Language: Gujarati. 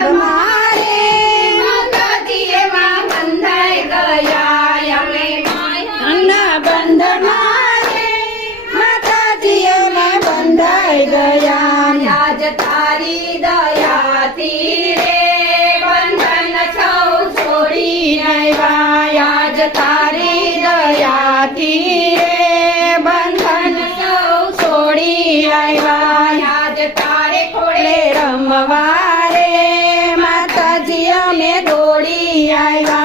મારે માતાજી એવા બંધાઈ ગયા અમે માયાના બંધમાં રે માતાજી અમે બંધાઈ ગયા આજ તારી દયાથી રે બંધન સૌ છોડી આવ્યા આજ તારી દયાથી રે બંધન સૌ છોડી આવ્યા આજ તારે ખોળે રમવા રે માતાજી અમે દોડી આવ્યા